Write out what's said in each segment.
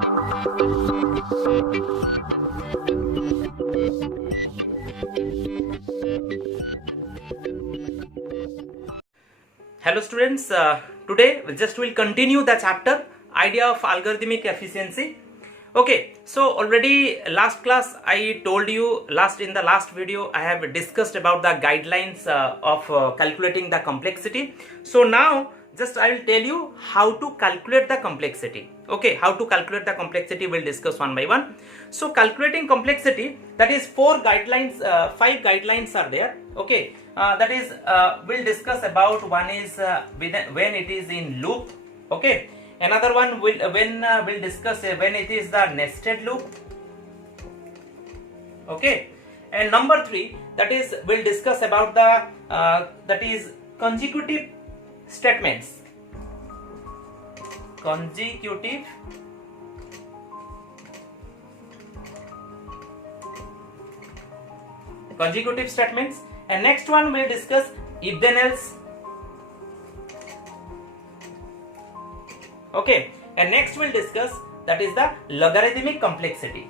Hello students, today we will continue the chapter idea of algorithmic efficiency. Okay, so already last class I told you, in the last video I have discussed about the guidelines of calculating the complexity. So now just I will tell you how to calculate the complexity. Okay, how to calculate the complexity we'll discuss one by one. So calculating complexity, that is 5 guidelines are there. Okay, that is we'll discuss about. One is when it is in loop. Okay, another one we'll discuss when it is the nested loop. Okay, and number 3, that is we'll discuss about the that is consecutive statements. Consecutive statements. And next one we'll discuss if then else. Okay, and next we'll discuss that is the logarithmic complexity.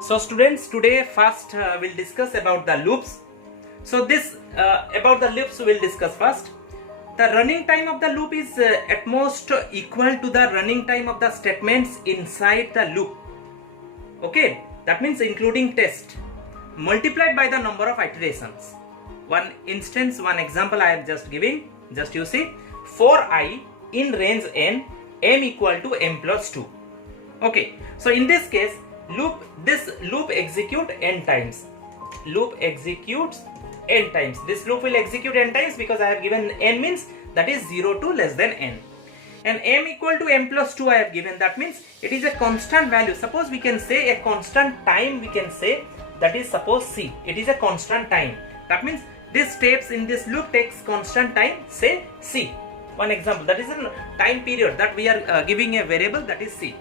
So students, today first we'll discuss about the loops. So this about the loops we'll discuss first. The running time of the loop is at most equal to the running time of the statements inside the loop. Okay, that means including test, multiplied by the number of iterations. One example I am just giving. Just you see, for I in range n, m equal to m plus 2. Okay, so in this case, this loop execute n times. Loop executes n times. This loop will execute n times because I have given n means that is 0 to less than n. And m equal to m plus 2 I have given. That means it is a constant value. Suppose we can say a constant time, we can say that is suppose c. It is a constant time. That means this steps in this loop takes constant time, say c. One example, that is a time period that we are giving a variable, that is c.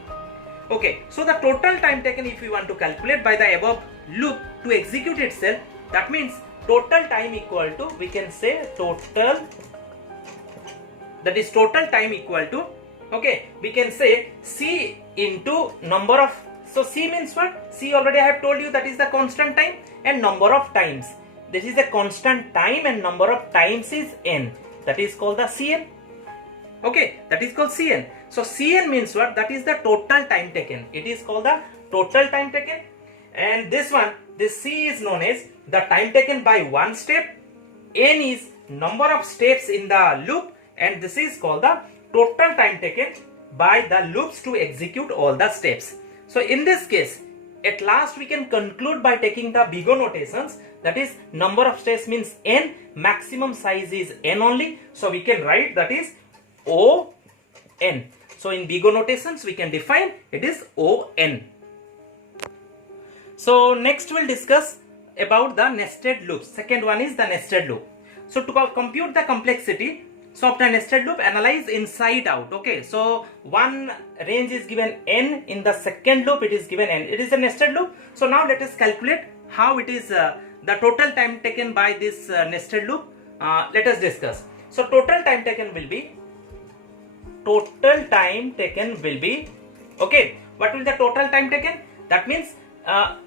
Okay, so the total time taken if we want to calculate by the above loop to execute itself, that means total time equal to, we can say total, that is total time equal to, okay, we can say c into number of, so c means what? C already I have told you, that is the constant time, and number of times. This is a constant time and number of times is n, that is called the Cn. Okay, that is called Cn. So Cn means what? That is the total time taken. It is called the total time taken. And this one, this C is known as the time taken by one step. N is number of steps in the loop, and this is called the total time taken by the loops to execute all the steps. So in this case, at last we can conclude by taking the big O notations, that is number of steps means n, maximum size is n only. So we can write that is O n. So in big O notations we can define it is O n. So next we'll discuss about the nested loop. Second one is the nested loop. So to compute the complexity, so after nested loop, analyze inside out. Okay, so one range is given n, in the second loop it is given n. It is a nested loop. So now let us calculate how it is the total time taken by this nested loop. Let us discuss. So total time taken will be, okay, what will the total time taken? That means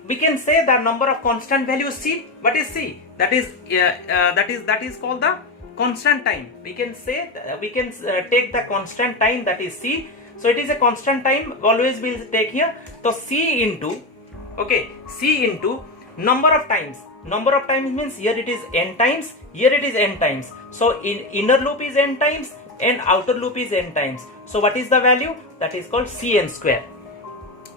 we can say the number of constant value c. What is c? That is called the constant time. We can say take the constant time, that is c. So it is a constant time, always we'll take here. So c into, okay, c into number of times. Number of times means here it is n times, here it is n times. So in inner loop is n times and outer loop is n times. So what is the value? That is called Cn square.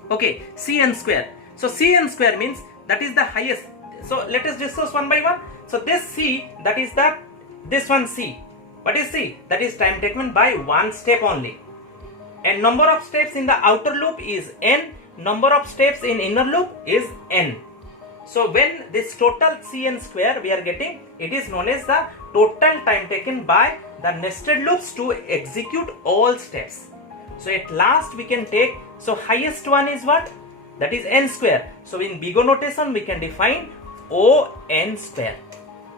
Okay, Cn square. So Cn square means that is the highest. So let us discuss one by one. So this C, that is the, this one C. What is C? That is time taken by one step only. And number of steps in the outer loop is n. Number of steps in inner loop is n. So when this total Cn square we are getting, it is known as the total time taken by the nested loops to execute all steps. So at last we can take, so highest one is what? That is n square. So in big O notation we can define O n square.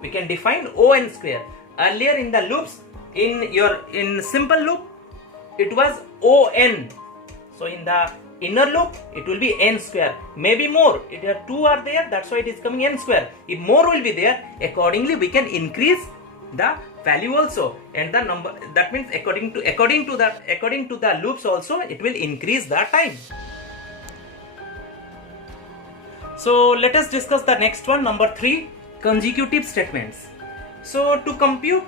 we can define on square. Earlier in the loops, in simple loop, it was on. So in the inner loop, it will be n square. Maybe more. If there are 2 are there, that's why it is coming n square. If more will be there, accordingly we can increase the value also, and the number, that means according to the loops also, it will increase the time. So let us discuss the next one, number 3, consecutive statements. So to compute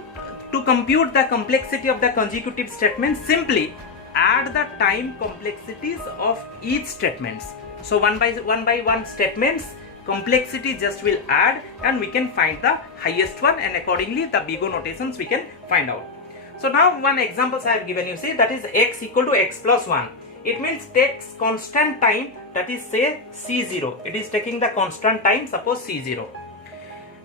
the complexity of the consecutive statements, simply add the time complexities of each statements. So one by one statements complexity just will add, and we can find the highest one, and accordingly the big O notations we can find out. So now one examples I have given you, see, that is x equal to x plus 1. It means takes constant time, that is say c0. It is taking the constant time, suppose c0.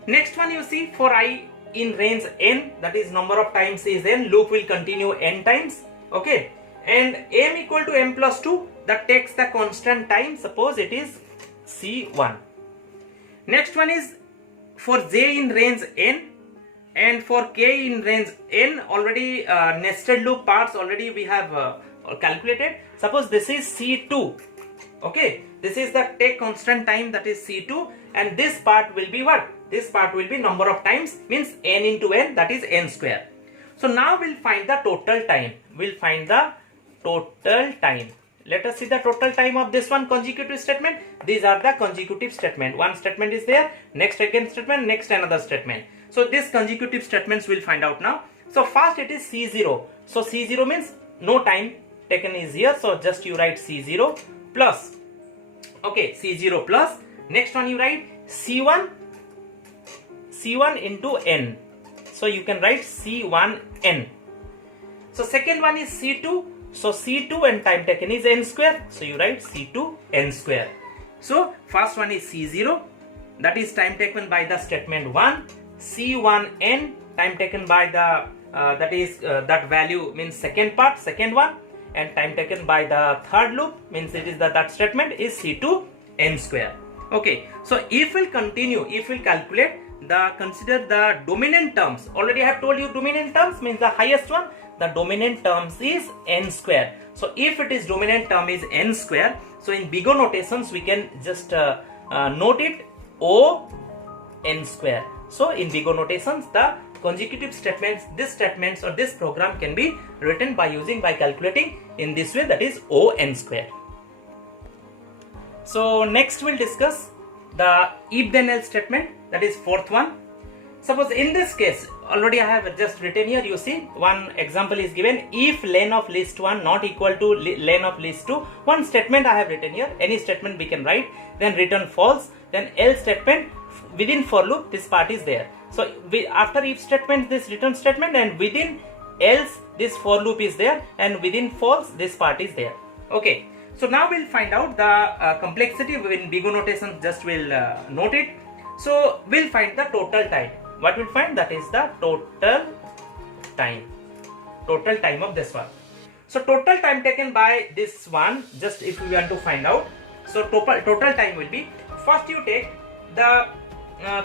Next one you see, for I in range n, that is number of times is n, loop will continue n times, okay, and m equal to m plus 2, that takes the constant time, suppose it is c1. Next one is for j in range n, and for k in range n, already nested loop parts already we have calculated. Suppose this is c2, okay, this is the take constant time, that is c2, and this part will be what? This part will be number of times, means n into n, that is n square. So now we'll find the total time. We'll find the total time. Let us see the total time of this one consecutive statement. These are the consecutive statement. One statement is there, next again statement, next another statement. So this consecutive statements we'll find out now. So first it is c0. So c0 means no time taken is here. So just you write c0 plus, okay, c0 plus, next one you write c1 into n. So you can write c1n. So second one is c2. So c2 and time taken is n square. So you write c2 n square. So first one is c0, that is time taken by the statement 1. c1n, time taken by the that value means second part, second one, and time taken by the third loop means it is that statement is c2 n square. Okay, so if we'll continue, if we'll calculate consider the dominant terms. Already I have told you dominant terms means the highest one. The dominant terms is n square. So if it is dominant term is n square, so in big O notations we can just note it O n square. So in big O notations, the consecutive statements, this statements or this program can be written by calculating in this way, that is O n square. So next we'll discuss the if then else statement, that is fourth one. Suppose in this case, already I have just written here, you see, one example is given, if len of list 1 not equal to len of list 2, one statement I have written here, any statement we can write, then return false, then else statement, within for loop this part is there. So after if statement this return statement, and within else this for loop is there, and within false this part is there. Okay, so now we'll find out the complexity in big O notation, just we'll note it. So we'll find the total time. What we'll find, that is the total time of this one. So total time taken by this one, just if we want to find out, so total time will be, first you take the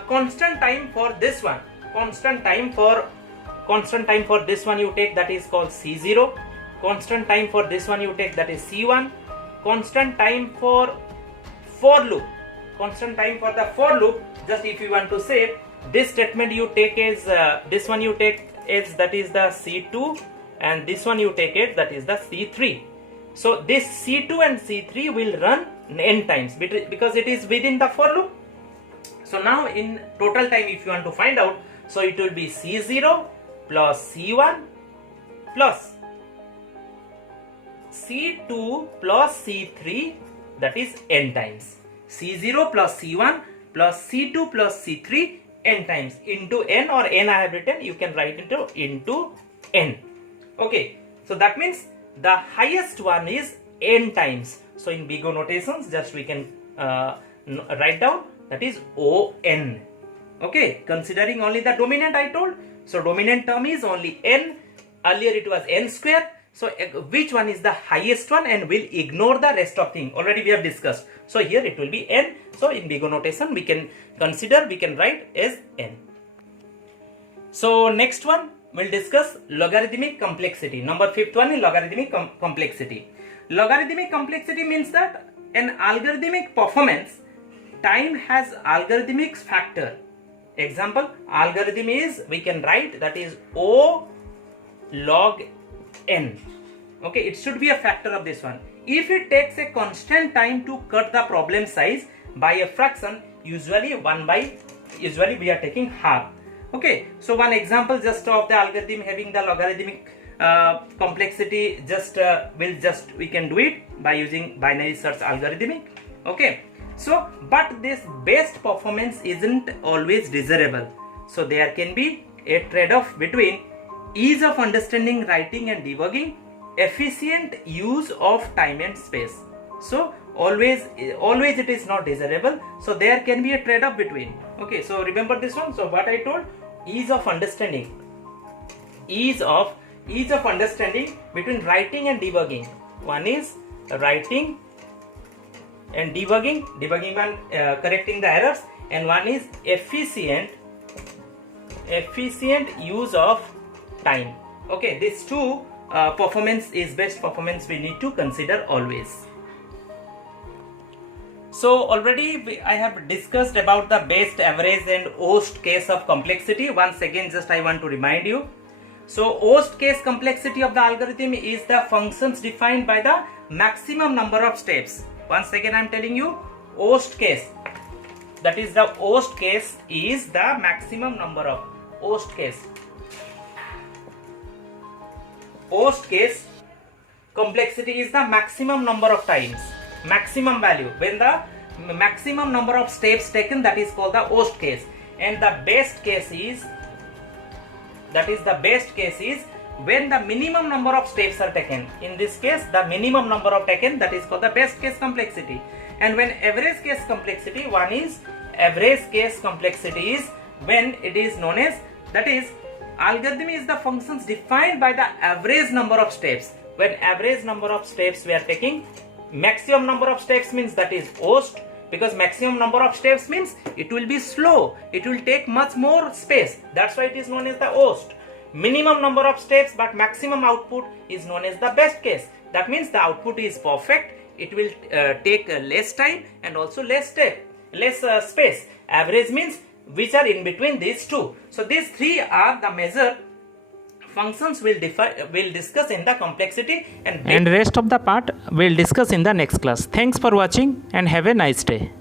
constant time for this one, constant time for this one you take, that is called c0, constant time for this one you take, that is c1, constant time for loop, constant time for the for loop, just if you want to say, this statement you take is this one you take is, that is the c2, and this one you take it, that is the c3. So this c2 and c3 will run n times because it is within the for loop. So now in total time if you want to find out, so it will be c0 plus c1 plus c2 plus c3, that is n times. c0 plus c1 plus c2 plus c3 n times, into n, or n I have written, you can write into n. Okay, so that means the highest one is n times. So in big O notations, just we can write down, that is on. Okay, considering only the dominant I told, so dominant term is only n, earlier it was n square. So which one is the highest one, and we'll ignore the rest of thing, already we have discussed. So here it will be n. So in big O notation we can consider, we can write as n. So next one we'll discuss logarithmic complexity. Number fifth one is logarithmic complexity. Logarithmic complexity means that an algorithmic performance time has algorithmic factor. Example, algorithm is, we can write, that is O log n. Okay, it should be a factor of this one. If it takes a constant time to cut the problem size by a fraction, usually we are taking half. Okay, so one example just of the algorithm having the logarithmic complexity, we can do it by using binary search algorithmic. Okay, so but this best performance isn't always desirable, so there can be a trade-off between ease of understanding, writing and debugging, efficient use of time and space. So always it is not desirable, so there can be a trade-off between. Okay, so remember this one. So what I told, ease of understanding between writing and debugging. One is writing and debugging one correcting the errors, and one is efficient use of time. Okay, these two performance is best performance we need to consider always. So already I have discussed about the best, average and worst case of complexity. Once again, just I want to remind you. So worst case complexity of the algorithm is the functions defined by the maximum number of steps. Once again I am telling you, worst case, that is the worst case is the maximum number of worst case. Worst case complexity is the maximum number of times, maximum value, when the maximum number of steps taken, that is called the worst case. And the best case is, when the minimum number of steps are taken. In this case, the minimum number of taken, that is called the best case complexity. And when average case complexity, one is average case complexity is when it is known as, that is, algorithm is the functions defined by the average number of steps. When average number of steps we are taking, maximum number of steps means that is worst, because maximum number of steps means it will be slow, it will take much more space, that's why it is known as the worst. Minimum number of steps but maximum output is known as the best case. That means the output is perfect, it will take less time and also less space. Average means which are in between these two. So these three are the major functions we'll discuss in the complexity, and rest of the part we'll discuss in the next class. Thanks for watching and have a nice day.